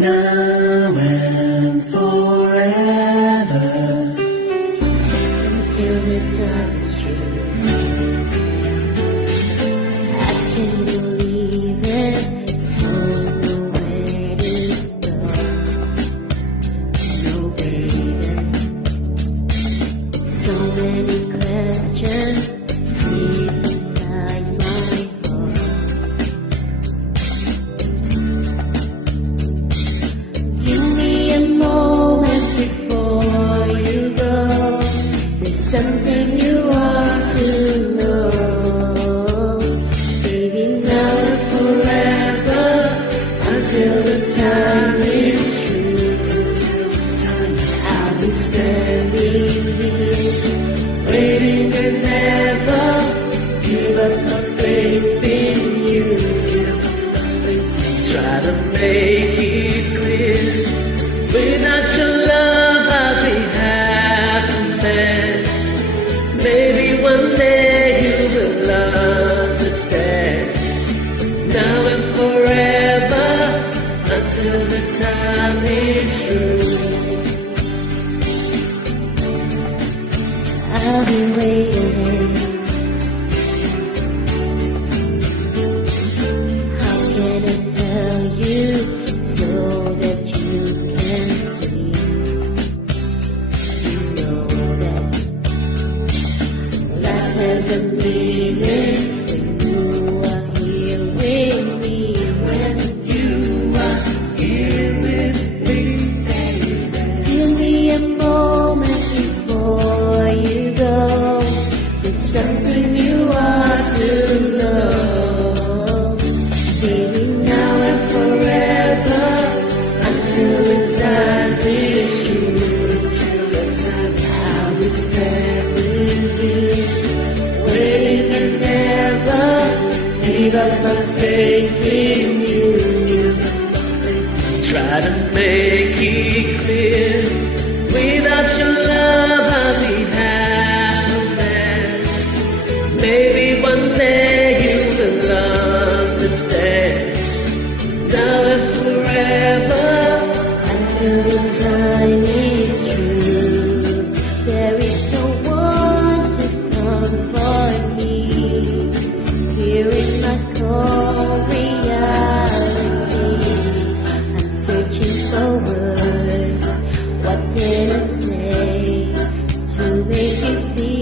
now and forever. Until the time is true, I can't believe it. Don't know where to start. No, baby, so many questions deep inside my heart. Give me a moment before you go. There's something you want to know, baby, now and forever, until the time is true. I'll be standing here, waiting and never give up my faith in you. Try to make it clear, without your love I'll be half a man. Maybe one day you will understand. Now and forever, until the time is true. I'll be waiting. How can I tell you so that you can see? You know that life has a meaning when you are here with me. When you are here with me, baby. Give me a moment before you go. There's something you ought to know, baby, now and forever, until the time is true. I'll be standing here, waiting and never give up my faith in you. Try to make it clear, without your love I'll be half a man. Maybe one day you will understand. Now and forever, Until the time is true, there is no one to comfort me. Here in my cold reality, I'm searching for words. What can I say to make you see?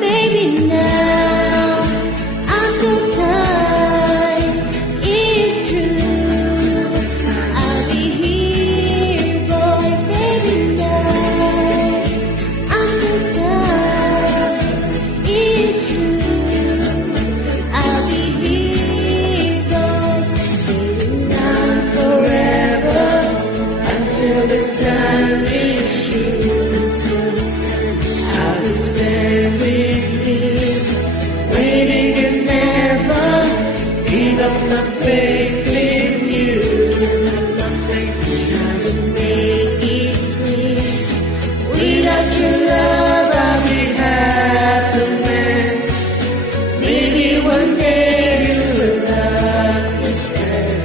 Baby, now until time is true, I'll be here, boy. Baby, now until time is true, I'll be here, boy. Baby, now forever, until the time is true. I'll be standing here, waiting and never give up my faith in you. Try to make it clear, without your love I'll be half a man. Maybe one day you will understand.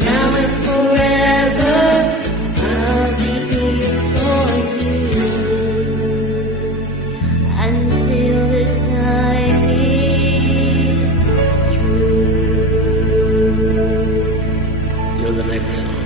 Now and forever, I'll be here for you, until the time is true. till the next song.